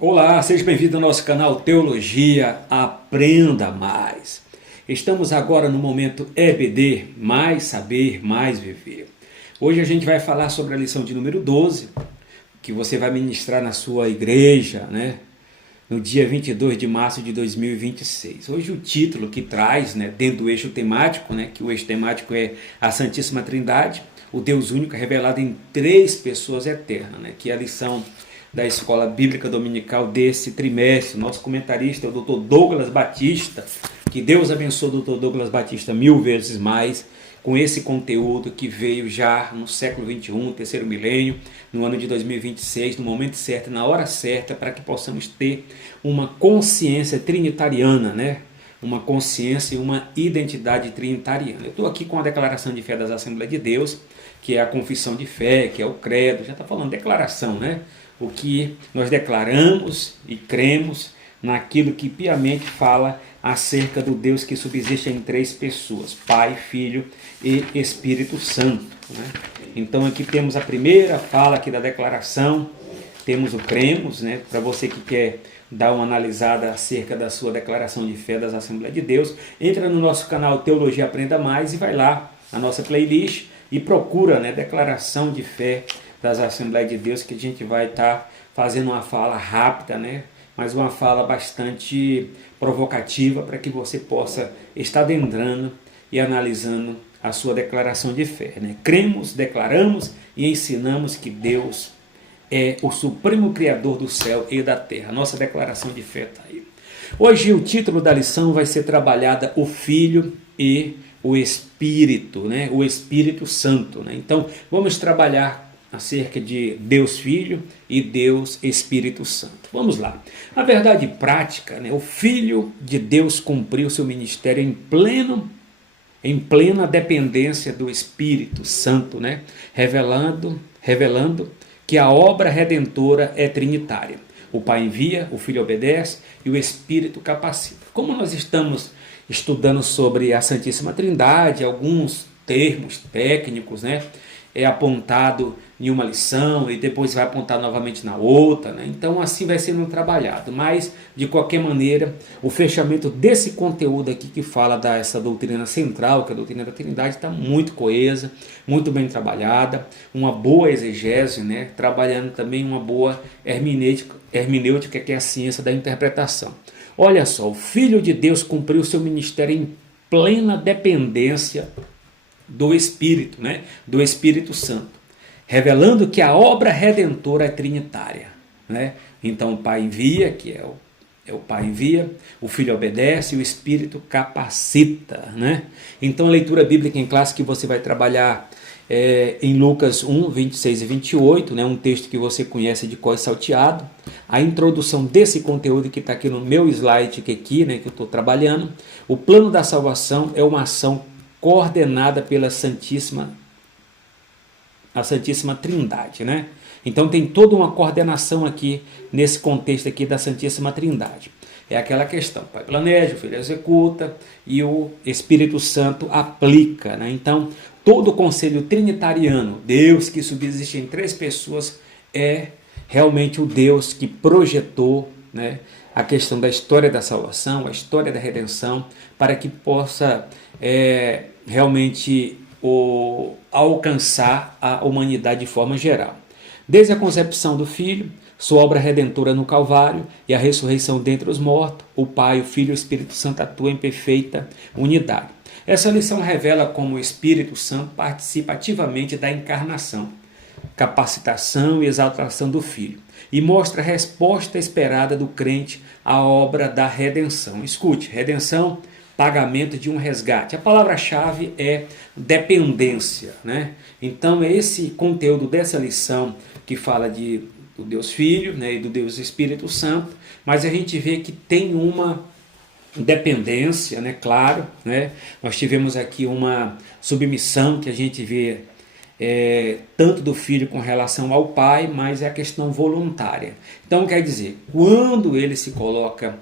Olá, seja bem-vindo ao nosso canal Teologia Aprenda Mais. Estamos agora no momento EBD, mais saber, mais viver. Hoje a gente vai falar sobre a lição de número 12, que você vai ministrar na sua igreja, no dia 22 de março de 2026. Hoje o título que traz, dentro do eixo temático, que o eixo temático é a Santíssima Trindade, o Deus único revelado em três pessoas eternas, que é a lição da Escola Bíblica Dominical desse trimestre. Nosso comentarista é o Dr. Douglas Batista. Que Deus abençoe o Dr. Douglas Batista 1000 vezes mais com esse conteúdo que veio já no século 21, terceiro milênio, no ano de 2026, no momento certo, na hora certa, para que possamos ter uma consciência trinitariana, uma consciência e uma identidade trinitariana. Eu estou aqui com a declaração de fé das Assembleias de Deus, que é a confissão de fé, que é o credo, já está falando declaração, o que nós declaramos e cremos naquilo que piamente fala acerca do Deus que subsiste em três pessoas, Pai, Filho e Espírito Santo. Então aqui temos a primeira fala aqui da declaração, temos o cremos, para você que quer dar uma analisada acerca da sua declaração de fé das Assembleias de Deus, entra no nosso canal Teologia Aprenda Mais e vai lá na nossa playlist e procura, declaração de fé das Assembleias de Deus, que a gente vai estar fazendo uma fala rápida, mas uma fala bastante provocativa para que você possa estar adentrando e analisando a sua declaração de fé. Cremos, declaramos e ensinamos que Deus é o supremo Criador do céu e da terra. Nossa declaração de fé está aí. Hoje o título da lição vai ser trabalhada o Filho e o Espírito, o Espírito Santo. Então vamos trabalhar acerca de Deus Filho e Deus Espírito Santo. Vamos lá. Na verdade prática, o Filho de Deus cumpriu seu ministério em plena dependência do Espírito Santo, revelando que a obra redentora é trinitária. O Pai envia, o Filho obedece e o Espírito capacita. Como nós estamos estudando sobre a Santíssima Trindade, alguns termos técnicos, é apontado em uma lição e depois vai apontar novamente na outra, então assim vai sendo trabalhado, mas de qualquer maneira o fechamento desse conteúdo aqui que fala dessa doutrina central, que é a doutrina da Trindade, está muito coesa, muito bem trabalhada, uma boa exegese, trabalhando também uma boa hermenêutica, que é a ciência da interpretação. Olha só, o Filho de Deus cumpriu seu ministério em plena dependência do Espírito, do Espírito Santo, revelando que a obra redentora é trinitária. Então o Pai envia, que é o Pai envia, o Filho obedece e o Espírito capacita. Então a leitura bíblica em classe que você vai trabalhar em Lucas 1, 26 e 28, um texto que você conhece de cor salteado. A introdução desse conteúdo que está aqui no meu slide, que eu estou trabalhando. O plano da salvação é uma ação coordenada pela a Santíssima Trindade, Então tem toda uma coordenação aqui nesse contexto aqui da Santíssima Trindade. É aquela questão, o Pai planeja, o Filho executa e o Espírito Santo aplica, Então todo o conselho trinitariano, Deus que subsiste em três pessoas, é realmente o Deus que projetou, a questão da história da salvação, a história da redenção, para que possa realmente alcançar a humanidade de forma geral. Desde a concepção do Filho, sua obra redentora no Calvário e a ressurreição dentre os mortos, o Pai, o Filho e o Espírito Santo atuam em perfeita unidade. Essa lição revela como o Espírito Santo participa ativamente da encarnação, capacitação e exaltação do Filho, e mostra a resposta esperada do crente à obra da redenção. Escute, redenção, pagamento de um resgate. A palavra-chave é dependência, Então é esse conteúdo dessa lição que fala do Deus Filho, e do Deus Espírito Santo, mas a gente vê que tem uma dependência, claro, Nós tivemos aqui uma submissão que a gente vê tanto do filho com relação ao pai, mas é a questão voluntária. Então quer dizer, quando ele se coloca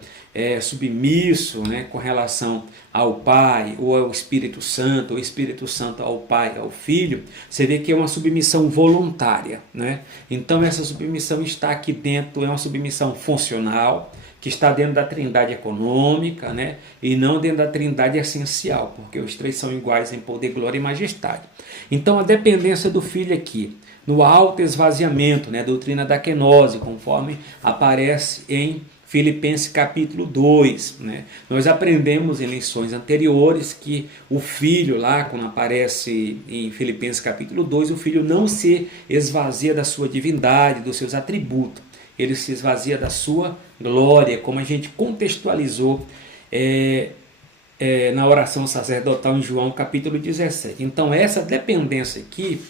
submisso, né, com relação ao pai ou ao Espírito Santo, ou Espírito Santo ao pai, ao filho, você vê que é uma submissão voluntária, né? Então essa submissão está aqui dentro, é uma submissão funcional, que está dentro da trindade econômica, né? E não dentro da trindade essencial, porque os três são iguais em poder, glória e majestade. Então a dependência do filho aqui, no autoesvaziamento, né? Doutrina da kenose, conforme aparece em Filipenses capítulo 2, né? Nós aprendemos em lições anteriores que o filho lá, quando aparece em Filipenses capítulo 2, o filho não se esvazia da sua divindade, dos seus atributos, ele se esvazia da sua glória, como a gente contextualizou na oração sacerdotal em João capítulo 17. Então essa dependência aqui,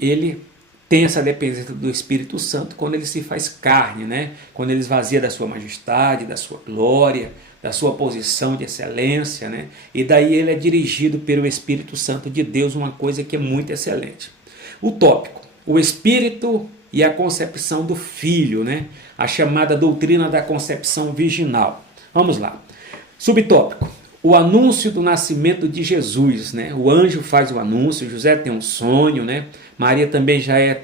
ele tem essa dependência do Espírito Santo quando ele se faz carne, né? Quando ele esvazia da sua majestade, da sua glória, da sua posição de excelência, né? E daí ele é dirigido pelo Espírito Santo de Deus, uma coisa que é muito excelente. O tópico, o Espírito e a concepção do Filho, né? A chamada doutrina da concepção virginal. Vamos lá. Subtópico, o anúncio do nascimento de Jesus, né? O anjo faz o anúncio, José tem um sonho, né? Maria também já é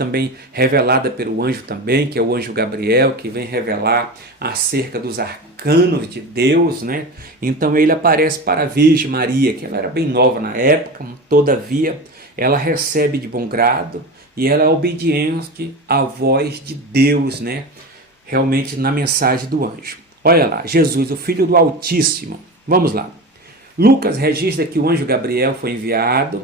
revelada pelo anjo também, que é o anjo Gabriel, que vem revelar acerca dos arcanos de Deus, né? Então ele aparece para a Virgem Maria, que ela era bem nova na época, todavia ela recebe de bom grado e ela é obediente à voz de Deus, né? Realmente na mensagem do anjo. Olha lá, Jesus, o Filho do Altíssimo. Vamos lá. Lucas registra que o anjo Gabriel foi enviado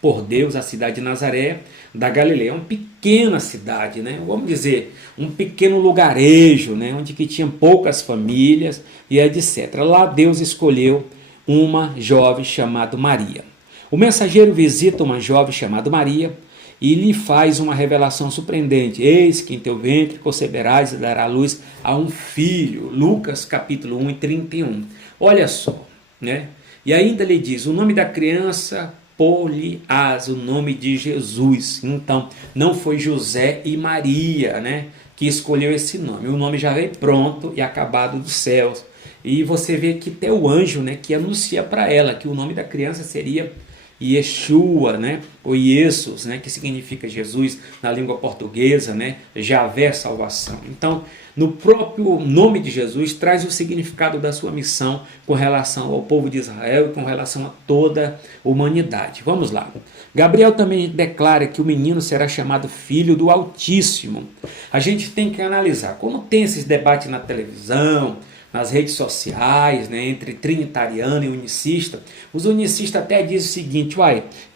por Deus à cidade de Nazaré, da Galileia. Uma pequena cidade, né? Vamos dizer, um pequeno lugarejo, né? Onde que tinha poucas famílias e etc. Lá Deus escolheu uma jovem chamada Maria. O mensageiro visita uma jovem chamada Maria e lhe faz uma revelação surpreendente. Eis que em teu ventre conceberás e dará luz a um filho. Lucas capítulo 1 e 31. Olha só, né? E ainda lhe diz, o nome da criança, pôr-lhe-ás o nome de Jesus. Então, não foi José e Maria, né, que escolheu esse nome. O nome já veio pronto e acabado dos céus. E você vê que tem o anjo, né, que anuncia para ela que o nome da criança seria Yeshua, né, ou Jesus, né, que significa Jesus na língua portuguesa, né, Javé, salvação. Então, no próprio nome de Jesus traz o significado da sua missão com relação ao povo de Israel e com relação a toda a humanidade. Vamos lá. Gabriel também declara que o menino será chamado Filho do Altíssimo. A gente tem que analisar. Quando tem esses debates na televisão, nas redes sociais, né, entre trinitariano e unicista, os unicistas até dizem o seguinte,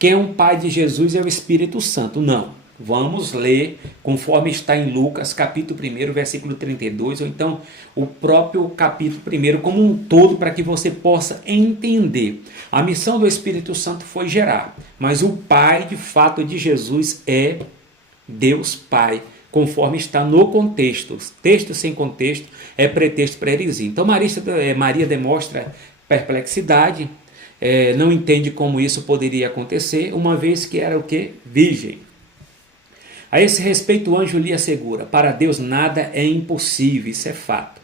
quem é um pai de Jesus é o Espírito Santo. Não. Vamos ler conforme está em Lucas, capítulo 1, versículo 32, ou então o próprio capítulo 1 como um todo, para que você possa entender. A missão do Espírito Santo foi gerar, mas o Pai, de fato, de Jesus é Deus Pai, conforme está no contexto. Texto sem contexto é pretexto para heresia. Então Maria demonstra perplexidade, não entende como isso poderia acontecer, uma vez que era o quê? Virgem. A esse respeito, o anjo lhe assegura, para Deus nada é impossível, isso é fato.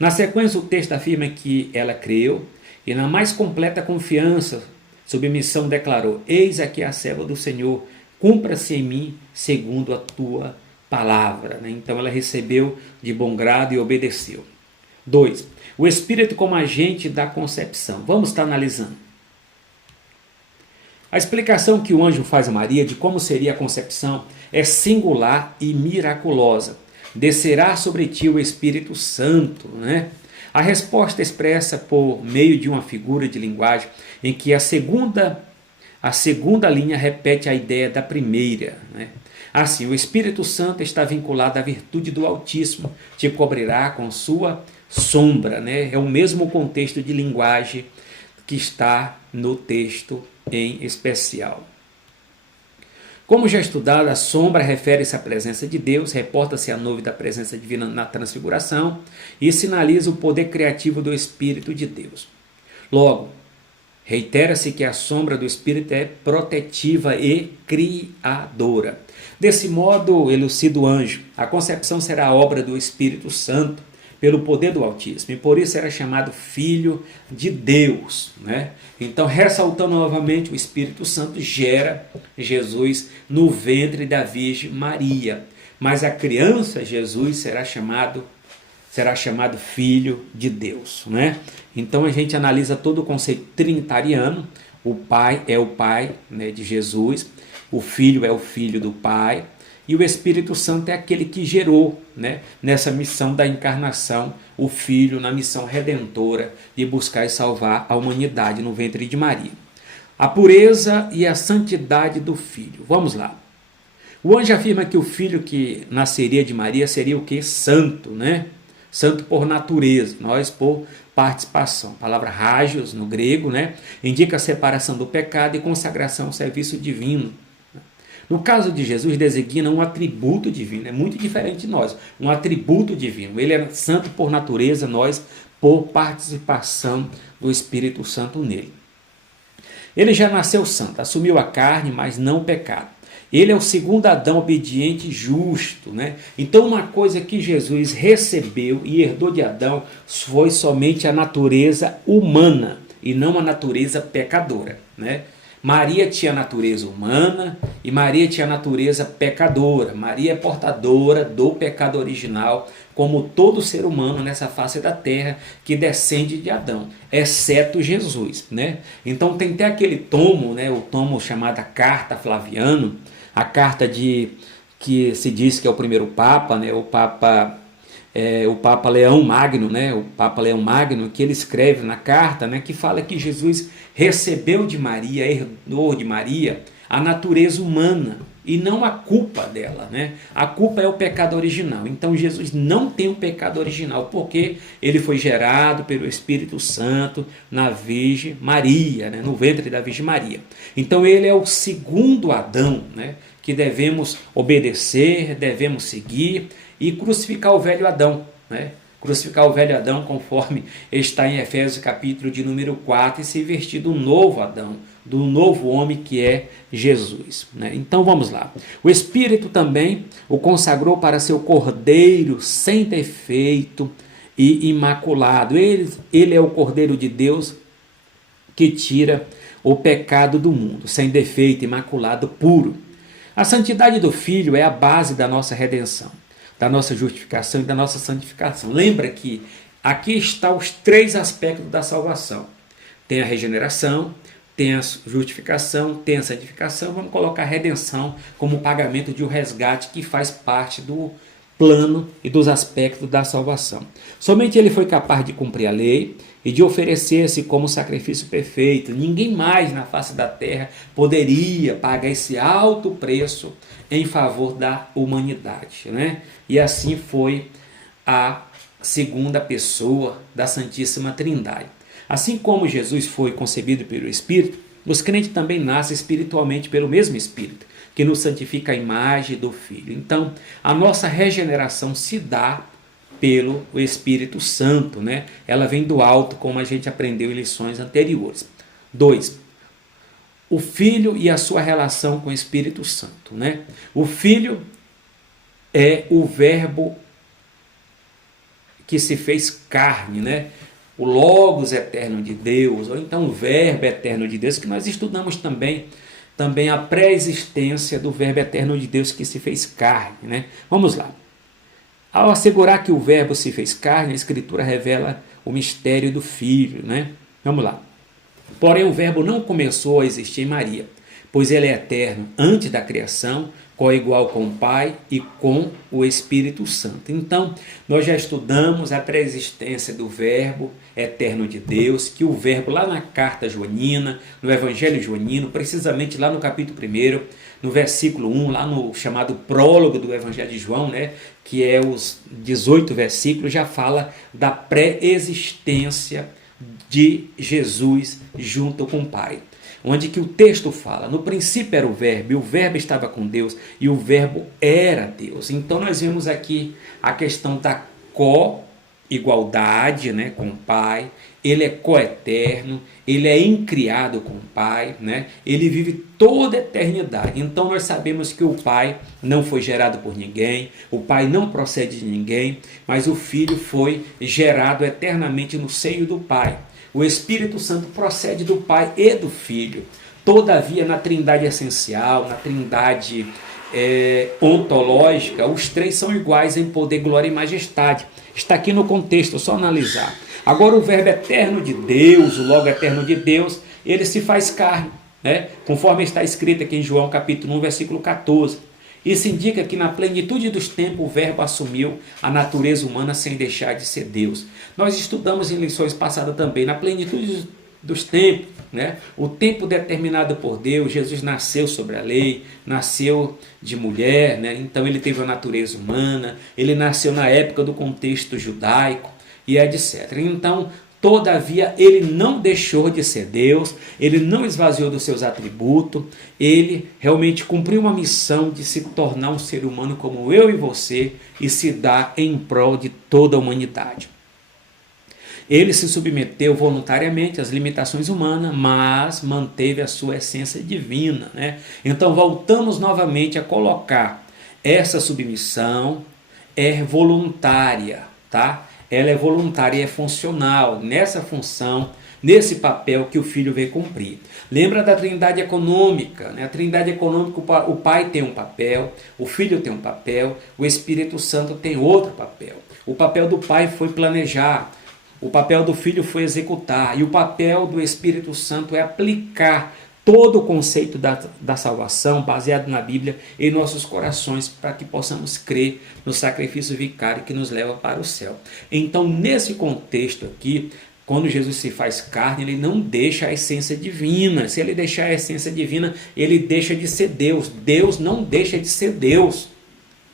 Na sequência, o texto afirma que ela creu e na mais completa confiança, submissão, declarou, eis aqui a serva do Senhor, cumpra-se em mim segundo a tua palavra. Então ela recebeu de bom grado e obedeceu. 2. O Espírito como agente da concepção. Vamos estar analisando. A explicação que o anjo faz a Maria de como seria a concepção é singular e miraculosa. Descerá sobre ti o Espírito Santo, né? A resposta é expressa por meio de uma figura de linguagem em que a segunda linha repete a ideia da primeira, né? Assim, o Espírito Santo está vinculado à virtude do Altíssimo, te cobrirá com sua sombra, né? É o mesmo contexto de linguagem que está no texto em especial. Como já estudado, a sombra refere-se à presença de Deus, reporta-se à nuvem da presença divina na transfiguração e sinaliza o poder criativo do Espírito de Deus. Logo, Reitera-se que a sombra do Espírito é protetiva e criadora. Desse modo, elucida o anjo, a concepção será obra do Espírito Santo, pelo poder do Altíssimo, e por isso era chamado Filho de Deus, né? Então, ressaltando novamente, o Espírito Santo gera Jesus no ventre da Virgem Maria, mas a criança Jesus será chamado Filho de Deus, né? Então a gente analisa todo o conceito trinitariano. O Pai é o Pai, né, de Jesus, o Filho é o Filho do Pai, e o Espírito Santo é aquele que gerou, né, nessa missão da encarnação, o Filho na missão redentora de buscar e salvar a humanidade no ventre de Maria. A pureza e a santidade do Filho. Vamos lá. O anjo afirma que o Filho que nasceria de Maria seria o que? Santo, né? Santo por natureza, nós por participação. A palavra hagios no grego, né, indica a separação do pecado e consagração ao serviço divino. No caso de Jesus, designa um atributo divino, é muito diferente de nós, um atributo divino. Ele é santo por natureza, nós por participação do Espírito Santo nele. Ele já nasceu santo, assumiu a carne, mas não o pecado. Ele é o segundo Adão obediente e justo, né? Então uma coisa que Jesus recebeu e herdou de Adão foi somente a natureza humana e não a natureza pecadora, né? Maria tinha a natureza humana e Maria tinha a natureza pecadora. Maria é portadora do pecado original, como todo ser humano nessa face da terra que descende de Adão, exceto Jesus, né? Então tem até aquele tomo, né, o tomo chamado Carta Flaviano, a carta que se diz que é o primeiro Papa, né, o Papa Leão Magno, né, o Papa Leão Magno, que ele escreve na carta, né, que fala que Jesus recebeu de Maria, herdou de Maria, a natureza humana e não a culpa dela, né? A culpa é o pecado original. Então Jesus não tem o pecado original, porque ele foi gerado pelo Espírito Santo na Virgem Maria, né? No ventre da Virgem Maria. Então ele é o segundo Adão, né? Que devemos obedecer, devemos seguir e crucificar o velho Adão, né? Crucificar o velho Adão, conforme está em Efésios capítulo de número 4, e se vestir do novo Adão, do novo homem que é Jesus, né? Então vamos lá. O Espírito também o consagrou para ser o Cordeiro sem defeito e imaculado. Ele é o Cordeiro de Deus que tira o pecado do mundo, sem defeito, imaculado, puro. A santidade do Filho é a base da nossa redenção, da nossa justificação e da nossa santificação. Lembra que aqui estão os três aspectos da salvação. Tem a regeneração, tem a justificação, tem a santificação. Vamos colocar a redenção como pagamento de um resgate que faz parte do plano e dos aspectos da salvação. Somente ele foi capaz de cumprir a lei e de oferecer-se como sacrifício perfeito. Ninguém mais na face da terra poderia pagar esse alto preço em favor da humanidade, né? E assim foi a segunda pessoa da Santíssima Trindade. Assim como Jesus foi concebido pelo Espírito, os crentes também nascem espiritualmente pelo mesmo Espírito, que nos santifica a imagem do Filho. Então, a nossa regeneração se dá pelo Espírito Santo, né? Ela vem do alto, como a gente aprendeu em lições anteriores. 2. O Filho e a sua relação com o Espírito Santo, né? O Filho é o Verbo que se fez carne, né? O Logos eterno de Deus, ou então o Verbo eterno de Deus, que nós estudamos também a pré-existência do Verbo eterno de Deus que se fez carne, né? Vamos lá. Ao assegurar que o Verbo se fez carne, a Escritura revela o mistério do Filho, né? Vamos lá. Porém, o Verbo não começou a existir em Maria, pois ele é eterno antes da criação, coigual com o Pai e com o Espírito Santo. Então, nós já estudamos a pré-existência do Verbo eterno de Deus, que o Verbo lá na carta joanina, no Evangelho joanino, precisamente lá no capítulo 1, no versículo 1, lá no chamado prólogo do Evangelho de João, né, que é os 18 versículos, já fala da pré-existência de Jesus junto com o Pai. Onde que o texto fala, no princípio era o Verbo, e o Verbo estava com Deus, e o Verbo era Deus. Então nós vemos aqui a questão da igualdade, né, com o Pai, ele é coeterno, ele é incriado com o Pai, né? Ele vive toda a eternidade. Então nós sabemos que o Pai não foi gerado por ninguém, o Pai não procede de ninguém, mas o Filho foi gerado eternamente no seio do Pai. O Espírito Santo procede do Pai e do Filho. Todavia, na trindade essencial, na trindade ontológica, os três são iguais em poder, glória e majestade. Está aqui no contexto, é só analisar. Agora o verbo eterno de Deus, o logo eterno de Deus, ele se faz carne, né? Conforme está escrito aqui em João capítulo 1, versículo 14. Isso indica que na plenitude dos tempos o verbo assumiu a natureza humana sem deixar de ser Deus. Nós estudamos em lições passadas também, na plenitude dos tempos, né? O tempo determinado por Deus, Jesus nasceu sobre a lei, nasceu de mulher, né? Então ele teve a natureza humana, ele nasceu na época do contexto judaico e etc. Então, todavia, ele não deixou de ser Deus, ele não esvaziou dos seus atributos, ele realmente cumpriu uma missão de se tornar um ser humano como eu e você e se dar em prol de toda a humanidade. Ele se submeteu voluntariamente às limitações humanas, mas manteve a sua essência divina, né? Então voltamos novamente a colocar essa submissão é voluntária, tá? Ela é voluntária e é funcional nessa função, nesse papel que o Filho veio cumprir. Lembra da trindade econômica, né? A trindade econômica, o Pai tem um papel, o Filho tem um papel, o Espírito Santo tem outro papel. O papel do Pai foi planejar, o papel do Filho foi executar, e o papel do Espírito Santo é aplicar todo o conceito da salvação, baseado na Bíblia, em nossos corações, para que possamos crer no sacrifício vicário que nos leva para o céu. Então, nesse contexto aqui, quando Jesus se faz carne, ele não deixa a essência divina. Se ele deixar a essência divina, ele deixa de ser Deus. Deus não deixa de ser Deus,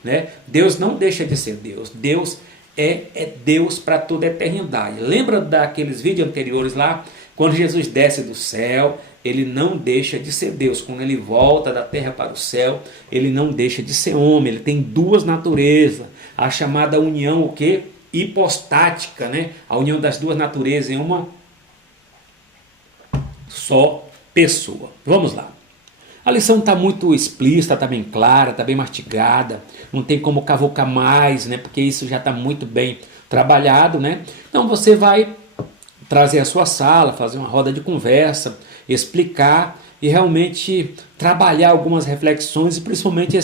né? Deus não deixa de ser Deus. Deus é Deus para toda a eternidade. Lembra daqueles vídeos anteriores lá? Quando Jesus desce do céu, ele não deixa de ser Deus. Quando ele volta da terra para o céu, ele não deixa de ser homem. Ele tem duas naturezas. A chamada união, o quê? Hipostática, né? A união das duas naturezas em uma só pessoa. Vamos lá. A lição está muito explícita, está bem clara, está bem mastigada, não tem como cavocar mais, né? Porque isso já está muito bem trabalhado, né? Então você vai trazer a sua sala, fazer uma roda de conversa, explicar e realmente trabalhar algumas reflexões e principalmente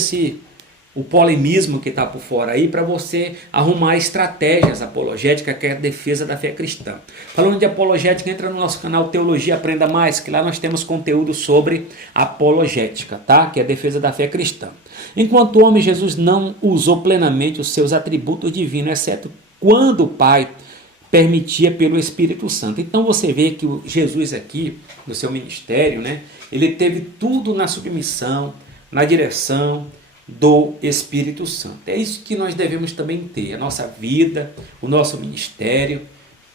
o polemismo que está por fora aí, para você arrumar estratégias apologéticas, que é a defesa da fé cristã. Falando de apologética, entra no nosso canal Teologia Aprenda Mais, que lá nós temos conteúdo sobre apologética, tá? Que é a defesa da fé cristã. Enquanto o homem, Jesus não usou plenamente os seus atributos divinos, exceto quando o Pai permitia pelo Espírito Santo. Então você vê que o Jesus aqui, no seu ministério, né, ele teve tudo na submissão, na direção do Espírito Santo. É isso que nós devemos também ter. A nossa vida, o nosso ministério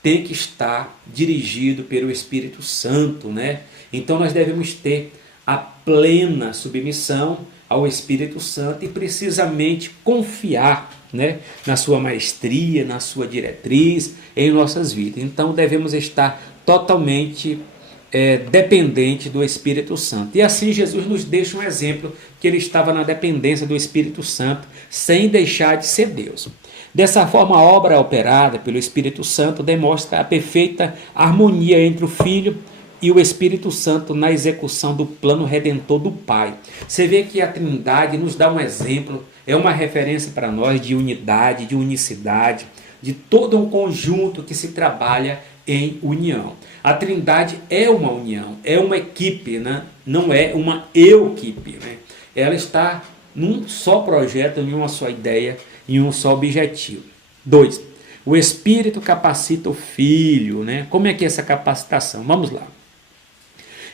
tem que estar dirigido pelo Espírito Santo, né? Então nós devemos ter a plena submissão ao Espírito Santo e precisamente confiar, né, na sua maestria, na sua diretriz em nossas vidas. Então devemos estar totalmente dependente do Espírito Santo. E assim Jesus nos deixa um exemplo que ele estava na dependência do Espírito Santo, sem deixar de ser Deus. Dessa forma, a obra operada pelo Espírito Santo demonstra a perfeita harmonia entre o Filho e o Espírito Santo na execução do plano redentor do Pai. Você vê que a Trindade nos dá um exemplo, é uma referência para nós de unidade, de unicidade, de todo um conjunto que se trabalha em união. A Trindade é uma união, é uma equipe, né? Não é uma eu-equipe, né? Ela está num só projeto, em uma só ideia, em um só objetivo. 2. O Espírito capacita o Filho, né? Como é que é essa capacitação? Vamos lá.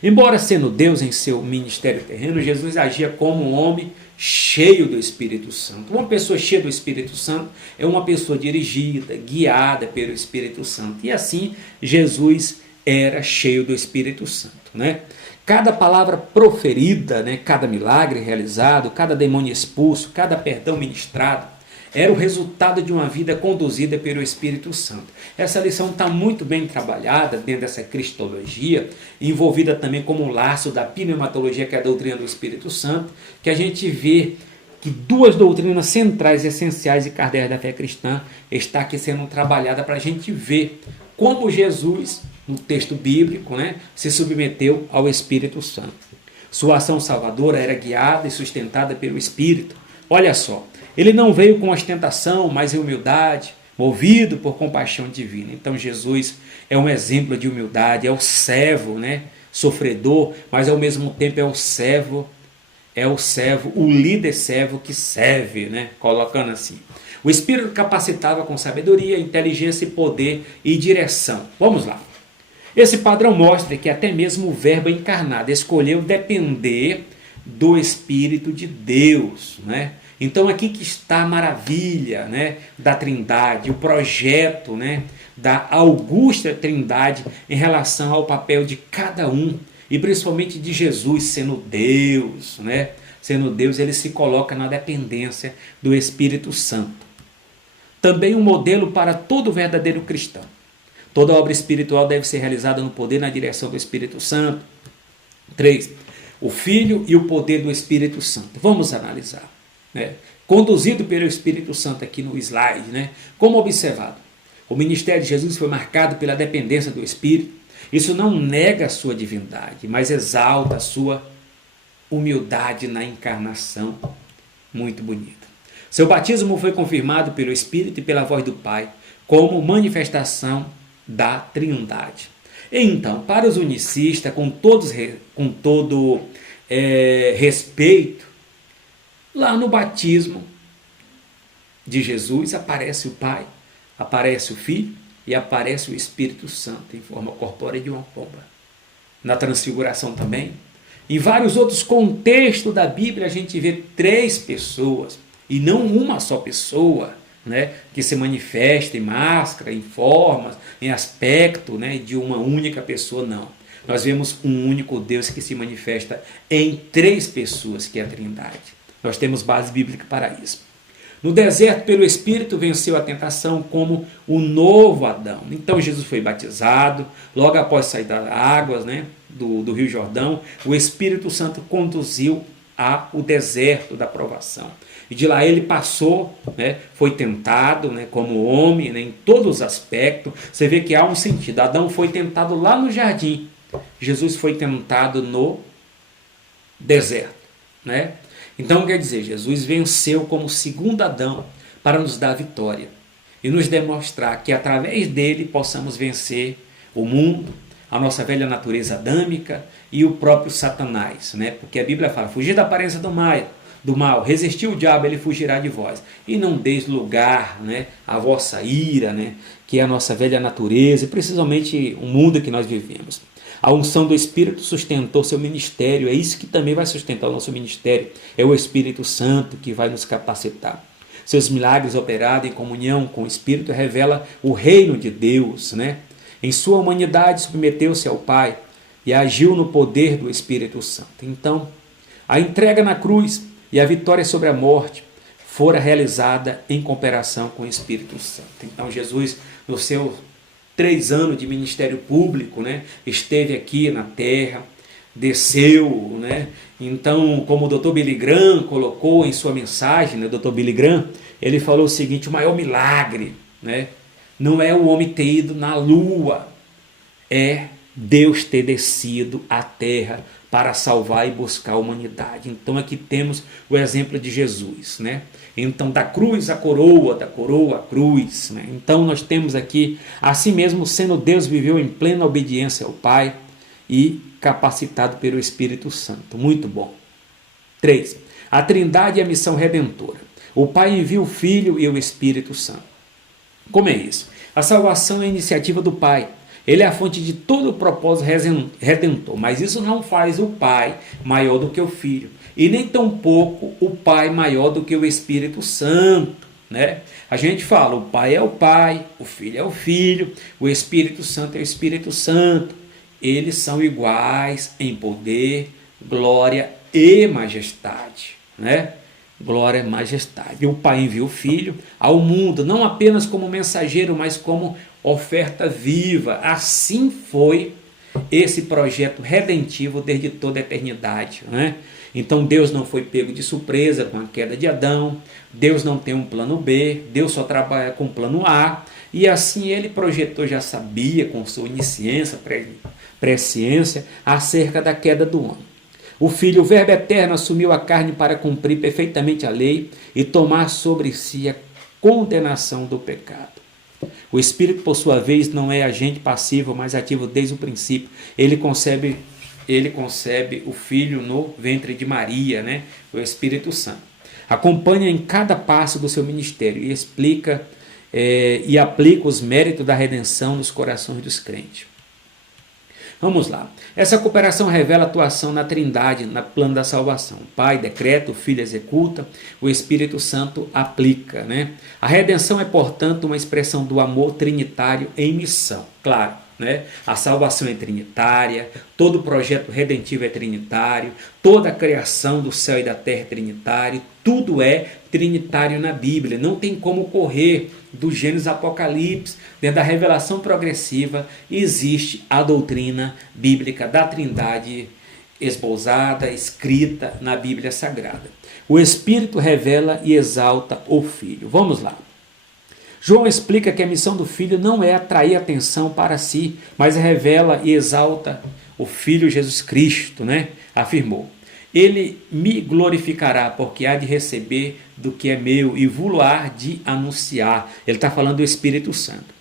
Embora sendo Deus em seu ministério terreno, Jesus agia como um homem cheio do Espírito Santo. Uma pessoa cheia do Espírito Santo é uma pessoa dirigida, guiada pelo Espírito Santo. E assim, Jesus era cheio do Espírito Santo, né? Cada palavra proferida, né? Cada milagre realizado, cada demônio expulso, cada perdão ministrado, era o resultado de uma vida conduzida pelo Espírito Santo. Essa lição está muito bem trabalhada dentro dessa cristologia, envolvida também como um laço da pneumatologia, que é a doutrina do Espírito Santo, que a gente vê que duas doutrinas centrais e essenciais e cardíacas da fé cristã está aqui sendo trabalhada para a gente ver como Jesus, no texto bíblico, né, se submeteu ao Espírito Santo. Sua ação salvadora era guiada e sustentada pelo Espírito. Olha só, ele não veio com ostentação, mas em humildade, movido por compaixão divina. Então Jesus é um exemplo de humildade, é o servo, né, sofredor, mas ao mesmo tempo é o servo, o líder servo que serve, né, colocando assim. O Espírito capacitava com sabedoria, inteligência, poder e direção. Vamos lá. Esse padrão mostra que até mesmo o Verbo encarnado escolheu depender do Espírito de Deus, né? Então aqui que está a maravilha, né, da Trindade, o projeto, né, da augusta Trindade em relação ao papel de cada um, e principalmente de Jesus sendo Deus, né? Sendo Deus, ele se coloca na dependência do Espírito Santo. Também um modelo para todo verdadeiro cristão. Toda obra espiritual deve ser realizada no poder e na direção do Espírito Santo. 3. O Filho e o poder do Espírito Santo. Vamos analisar. Né? Conduzido pelo Espírito Santo aqui no slide. Né? Como observado, o ministério de Jesus foi marcado pela dependência do Espírito. Isso não nega a sua divindade, mas exalta a sua humildade na encarnação. Muito bonito. Seu batismo foi confirmado pelo Espírito e pela voz do Pai, como manifestação da Trindade. Então, para os unicistas, com todo respeito, lá no batismo de Jesus aparece o Pai, aparece o Filho e aparece o Espírito Santo em forma corpórea de uma pomba. Na transfiguração também. Em vários outros contextos da Bíblia a gente vê 3 pessoas e não uma só pessoa, né, que se manifesta em máscara, em formas, em aspecto, né, de uma única pessoa, não. Nós vemos um único Deus que se manifesta em 3 pessoas, que é a Trindade. Nós temos base bíblica para isso. No deserto, pelo Espírito, venceu a tentação como o novo Adão. Então Jesus foi batizado, logo após sair das águas, né, do Rio Jordão, o Espírito Santo conduziu ao deserto da provação. E de lá ele passou, né, foi tentado, né, como homem, né, em todos os aspectos. Você vê que há um sentido. Adão foi tentado lá no jardim. Jesus foi tentado no deserto. Né? Então quer dizer, Jesus venceu como segundo Adão para nos dar vitória. E nos demonstrar que através dele possamos vencer o mundo, a nossa velha natureza adâmica e o próprio Satanás. Né? Porque a Bíblia fala, fugir da aparência do mal, resistir o diabo, ele fugirá de vós. E não deis lugar, né, à vossa ira, né, que é a nossa velha natureza, e principalmente o mundo que nós vivemos. A unção do Espírito sustentou seu ministério, é isso que também vai sustentar o nosso ministério, é o Espírito Santo que vai nos capacitar. Seus milagres operados em comunhão com o Espírito revela o reino de Deus, né? Em sua humanidade submeteu-se ao Pai e agiu no poder do Espírito Santo. Então, a entrega na cruz e a vitória sobre a morte fora realizada em cooperação com o Espírito Santo. Então Jesus, nos seus 3 anos de ministério público, né, esteve aqui na terra, desceu, né? Então, como o Dr. Billy Graham colocou em sua mensagem, né, o Dr. Billy Graham, ele falou o seguinte, o maior milagre, né, não é o homem ter ido na lua, é Deus ter descido à terra para salvar e buscar a humanidade. Então aqui temos o exemplo de Jesus, né? Então da cruz à coroa, da coroa à cruz, né? Então nós temos aqui, assim mesmo sendo Deus, viveu em plena obediência ao Pai e capacitado pelo Espírito Santo. Muito bom. 3. A Trindade e a missão redentora. O Pai envia o Filho e o Espírito Santo. Como é isso? A salvação é a iniciativa do Pai. Ele é a fonte de todo o propósito redentor, mas isso não faz o Pai maior do que o Filho, e nem tampouco o Pai maior do que o Espírito Santo. Né? A gente fala, o Pai é o Pai, o Filho é o Filho, o Espírito Santo é o Espírito Santo. Eles são iguais em poder, glória e majestade. Né? glória, majestade. E o Pai envia o Filho ao mundo, não apenas como mensageiro, mas como oferta viva. Assim foi esse projeto redentivo desde toda a eternidade, né? Então Deus não foi pego de surpresa com a queda de Adão, Deus não tem um plano B, Deus só trabalha com o plano A, e assim ele projetou, já sabia com sua onisciência, presciência, acerca da queda do homem. O Filho, o Verbo eterno, assumiu a carne para cumprir perfeitamente a lei e tomar sobre si a condenação do pecado. O Espírito, por sua vez, não é agente passivo, mas ativo desde o princípio. Ele concebe o Filho no ventre de Maria, né? O Espírito Santo. Acompanha em cada passo do seu ministério e explica e aplica os méritos da redenção nos corações dos crentes. Vamos lá. Essa cooperação revela a atuação na Trindade, no plano da salvação. O Pai decreta, o Filho executa, o Espírito Santo aplica, né? A redenção é, portanto, uma expressão do amor trinitário em missão. Claro, né? A salvação é trinitária, todo o projeto redentivo é trinitário, toda a criação do céu e da terra é trinitário, tudo é trinitário na Bíblia. Não tem como correr do Gênesis Apocalipse, dentro da revelação progressiva, existe a doutrina bíblica da Trindade esboçada, escrita na Bíblia Sagrada. O Espírito revela e exalta o Filho. Vamos lá. João explica que a missão do Filho não é atrair atenção para si, mas revela e exalta o Filho Jesus Cristo, né? Afirmou: ele me glorificará, porque há de receber do que é meu e vou-lo-á de anunciar. Ele está falando do Espírito Santo.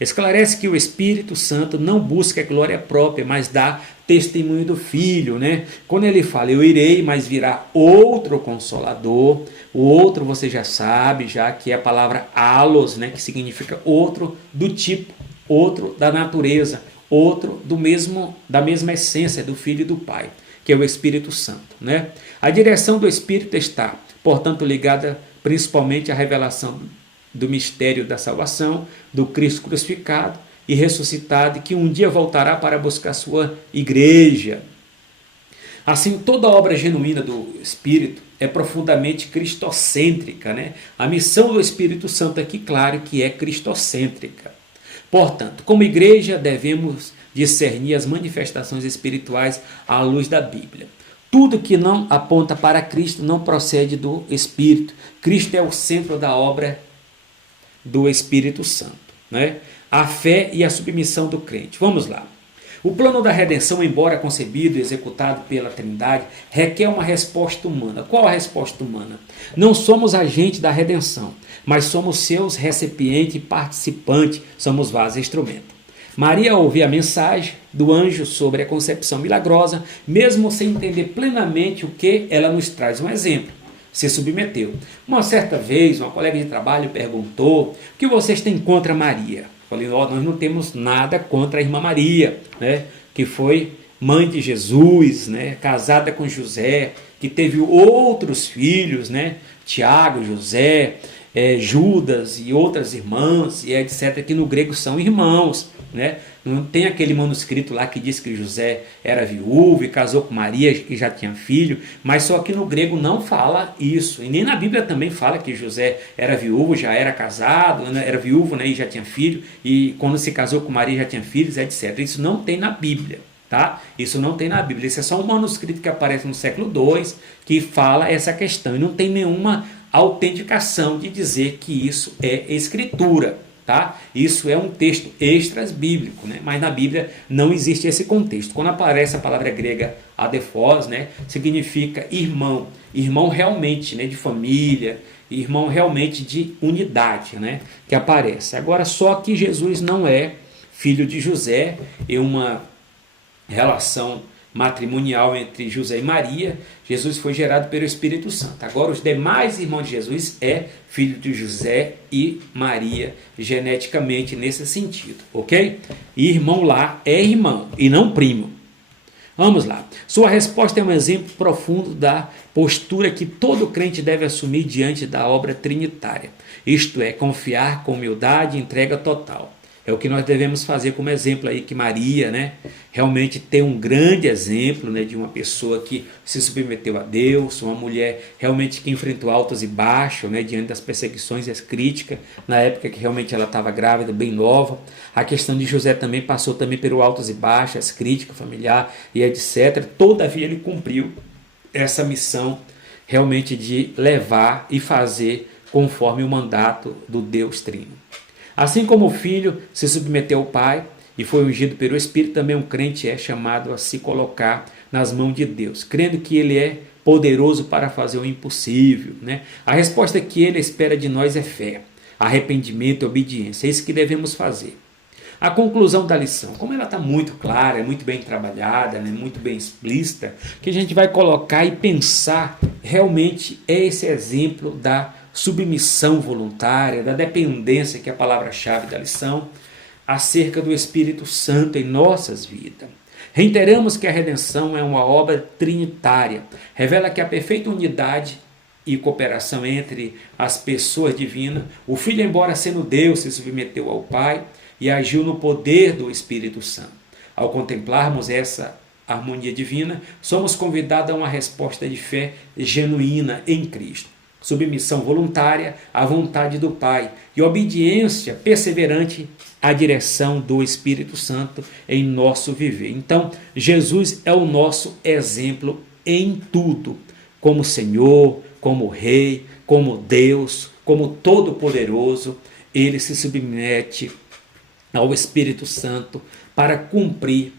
Esclarece que o Espírito Santo não busca glória própria, mas dá testemunho do Filho, né? Quando ele fala, eu irei, mas virá outro Consolador. O outro você já sabe, já que é a palavra allos, né? Que significa outro do tipo, outro da natureza, outro da mesma essência do Filho e do Pai, que é o Espírito Santo, né? A direção do Espírito está, portanto, ligada principalmente à revelação do mistério da salvação, do Cristo crucificado e ressuscitado, que um dia voltará para buscar sua igreja. Assim, toda obra genuína do Espírito é profundamente cristocêntrica, né? A missão do Espírito Santo aqui, claro, que é cristocêntrica. Portanto, como igreja, devemos discernir as manifestações espirituais à luz da Bíblia. Tudo que não aponta para Cristo não procede do Espírito. Cristo é o centro da obra do Espírito Santo, né? A fé e a submissão do crente. Vamos lá. O plano da redenção, embora concebido e executado pela Trindade, requer uma resposta humana. Qual a resposta humana? Não somos agente da redenção, mas somos seus recipiente e participante, somos vaso e instrumento. Maria ouviu a mensagem do anjo sobre a concepção milagrosa, mesmo sem entender plenamente o que, ela nos traz um exemplo. Se submeteu. Uma certa vez, uma colega de trabalho perguntou: o que vocês têm contra Maria? Falei: nós não temos nada contra a irmã Maria, né? Que foi mãe de Jesus, né? Casada com José, que teve outros filhos, né? Tiago, José, Judas e outras irmãs, e etc., que no grego são irmãos, né? Não tem aquele manuscrito lá que diz que José era viúvo e casou com Maria, que já tinha filho, mas só que no grego não fala isso, e nem na Bíblia também fala que José era viúvo, já era casado, né? Era viúvo, né? E já tinha filho, e quando se casou com Maria já tinha filhos, etc. Isso não tem na Bíblia, tá? Isso não tem na Bíblia, isso é só um manuscrito que aparece no século II, que fala essa questão, e não tem nenhuma autenticação de dizer que isso é escritura, tá? Isso é um texto extras bíblico, né? Mas na Bíblia não existe esse contexto. Quando aparece a palavra grega adephos, né, significa irmão, irmão realmente, né, de família, irmão realmente de unidade, né, que aparece. Agora, só que Jesus não é filho de José, é uma relação matrimonial entre José e Maria. Jesus foi gerado pelo Espírito Santo. Agora, os demais irmãos de Jesus é filho de José e Maria, geneticamente nesse sentido, ok? E irmão lá é irmão e não primo. Vamos lá. Sua resposta é um exemplo profundo da postura que todo crente deve assumir diante da obra trinitária. Isto é, confiar com humildade e entrega total. É o que nós devemos fazer como exemplo aí, que Maria, né, realmente tem um grande exemplo, né, de uma pessoa que se submeteu a Deus, uma mulher realmente que enfrentou altos e baixos, né, diante das perseguições e as críticas, na época que realmente ela estava grávida, bem nova. A questão de José também passou também pelo altos e baixos, as críticas familiar e etc. Todavia ele cumpriu essa missão realmente de levar e fazer conforme o mandato do Deus Trino. Assim como o filho se submeteu ao pai e foi ungido pelo Espírito, também um crente é chamado a se colocar nas mãos de Deus, crendo que ele é poderoso para fazer o impossível, né? A resposta que ele espera de nós é fé, arrependimento e obediência. É isso que devemos fazer. A conclusão da lição, como ela está muito clara, é muito bem trabalhada, né, muito bem explícita, que a gente vai colocar e pensar realmente é esse exemplo da submissão voluntária, da dependência, que é a palavra-chave da lição, acerca do Espírito Santo em nossas vidas. Reiteramos que a redenção é uma obra trinitária, revela que a perfeita unidade e cooperação entre as pessoas divinas, o Filho, embora sendo Deus, se submeteu ao Pai e agiu no poder do Espírito Santo. Ao contemplarmos essa harmonia divina, somos convidados a uma resposta de fé genuína em Cristo. Submissão voluntária à vontade do Pai e obediência perseverante à direção do Espírito Santo em nosso viver. Então, Jesus é o nosso exemplo em tudo, como Senhor, como Rei, como Deus, como Todo-Poderoso. Ele se submete ao Espírito Santo para cumprir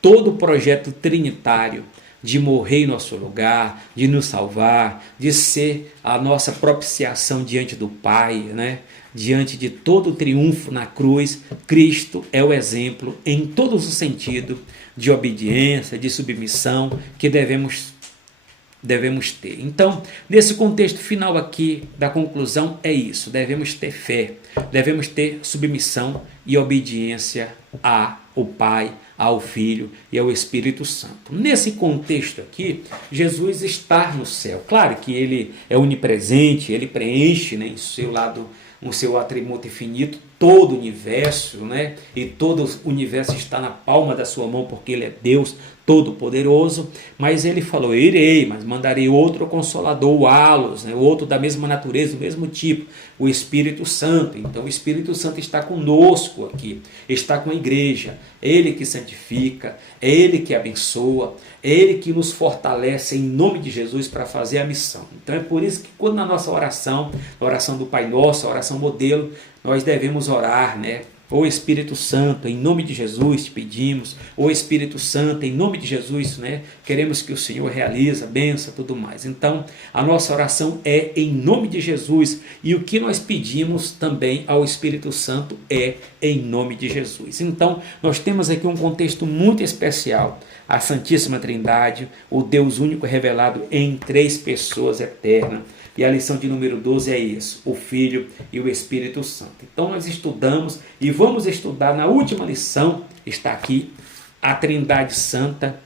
todo o projeto trinitário de morrer em nosso lugar, de nos salvar, de ser a nossa propiciação diante do Pai, né? Diante de todo o triunfo na cruz. Cristo é o exemplo em todos os sentidos de obediência, de submissão que devemos ter. Então, nesse contexto final aqui da conclusão é isso, devemos ter fé, devemos ter submissão e obediência ao Pai, ao Filho e ao Espírito Santo. Nesse contexto aqui, Jesus está no céu. Claro que ele é onipresente, ele preenche, né, em seu lado, o seu atributo infinito, todo o universo, né? E todo o universo está na palma da sua mão, porque ele é Deus Todo-Poderoso. Mas ele falou: eu irei, mas mandarei outro Consolador, o Alos, né? Outro da mesma natureza, do mesmo tipo, o Espírito Santo. Então o Espírito Santo está conosco aqui, está com a igreja. Ele que santifica, é ele que abençoa, é ele que nos fortalece em nome de Jesus para fazer a missão. Então é por isso que quando na nossa oração, a oração do Pai Nosso, a oração modelo, nós devemos orar, né? Ô Espírito Santo, em nome de Jesus te pedimos. Ô Espírito Santo, em nome de Jesus, né? Queremos que o Senhor realize a bênção e tudo mais. Então, a nossa oração é em nome de Jesus. E o que nós pedimos também ao Espírito Santo é em nome de Jesus. Então, nós temos aqui um contexto muito especial. A Santíssima Trindade, o Deus único revelado em três pessoas eternas. E a lição de número 12 é isso, o Filho e o Espírito Santo. Então nós estudamos e vamos estudar na última lição, está aqui, a Trindade Santa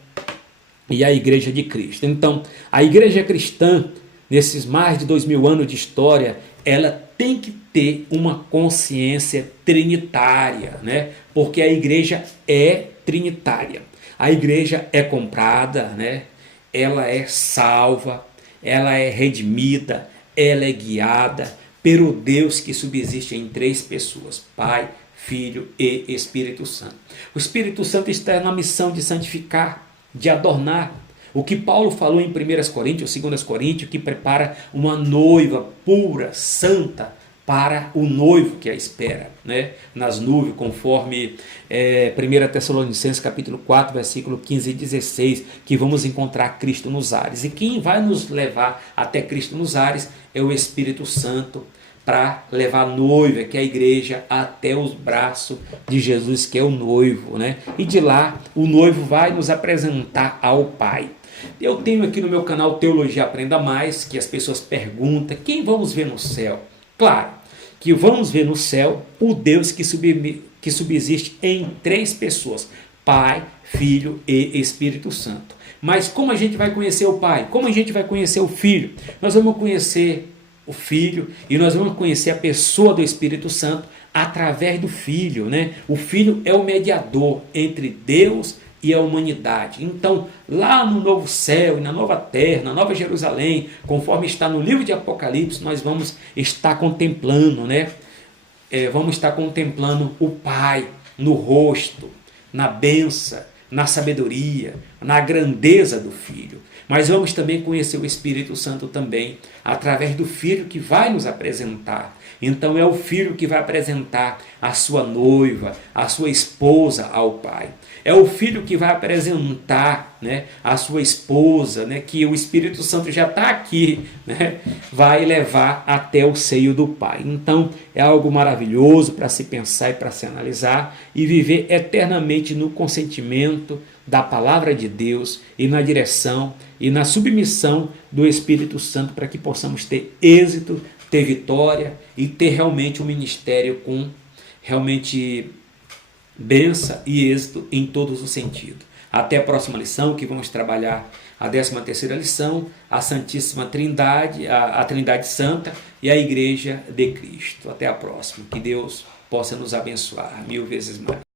e a Igreja de Cristo. Então, a Igreja cristã, nesses mais de 2000 anos de história, ela tem que ter uma consciência trinitária, né? Porque a igreja é trinitária. A igreja é comprada, né? Ela é salva, ela é redimida, ela é guiada pelo Deus que subsiste em três pessoas, Pai, Filho e Espírito Santo. O Espírito Santo está na missão de santificar, de adornar. O que Paulo falou em 1 Coríntios, 2 Coríntios, que prepara uma noiva pura, santa, para o noivo que a espera, né? Nas nuvens, conforme 1 Tessalonicenses capítulo 4, versículo 15 e 16, que vamos encontrar Cristo nos ares. E quem vai nos levar até Cristo nos ares é o Espírito Santo, para levar a noiva, que é a igreja, até os braços de Jesus, que é o noivo, né? E de lá o noivo vai nos apresentar ao Pai. Eu tenho aqui no meu canal Teologia Aprenda Mais, que as pessoas perguntam: quem vamos ver no céu? Claro, que vamos ver no céu o Deus que subsiste em três pessoas, Pai, Filho e Espírito Santo. Mas como a gente vai conhecer o Pai? Como a gente vai conhecer o Filho? Nós vamos conhecer o Filho, e nós vamos conhecer a pessoa do Espírito Santo através do Filho, né? O Filho é o mediador entre Deus e a humanidade. Então, lá no novo céu e na nova terra, na nova Jerusalém, conforme está no livro de Apocalipse, nós vamos estar contemplando, né? Vamos estar contemplando o Pai no rosto, na bênção, na sabedoria, na grandeza do Filho. Mas vamos também conhecer o Espírito Santo também, através do Filho que vai nos apresentar. Então é o Filho que vai apresentar a sua noiva, a sua esposa ao Pai. É o Filho que vai apresentar, né, a sua esposa, né, que o Espírito Santo já está aqui, né, vai levar até o seio do Pai. Então é algo maravilhoso para se pensar e para se analisar e viver eternamente no consentimento da palavra de Deus e na direção e na submissão do Espírito Santo para que possamos ter êxito, ter vitória e ter realmente um ministério com realmente bênção e êxito em todos os sentidos. Até a próxima lição, que vamos trabalhar a 13ª lição, a Santíssima Trindade, a Trindade Santa e a Igreja de Cristo. Até a próxima. Que Deus possa nos abençoar 1000 vezes mais.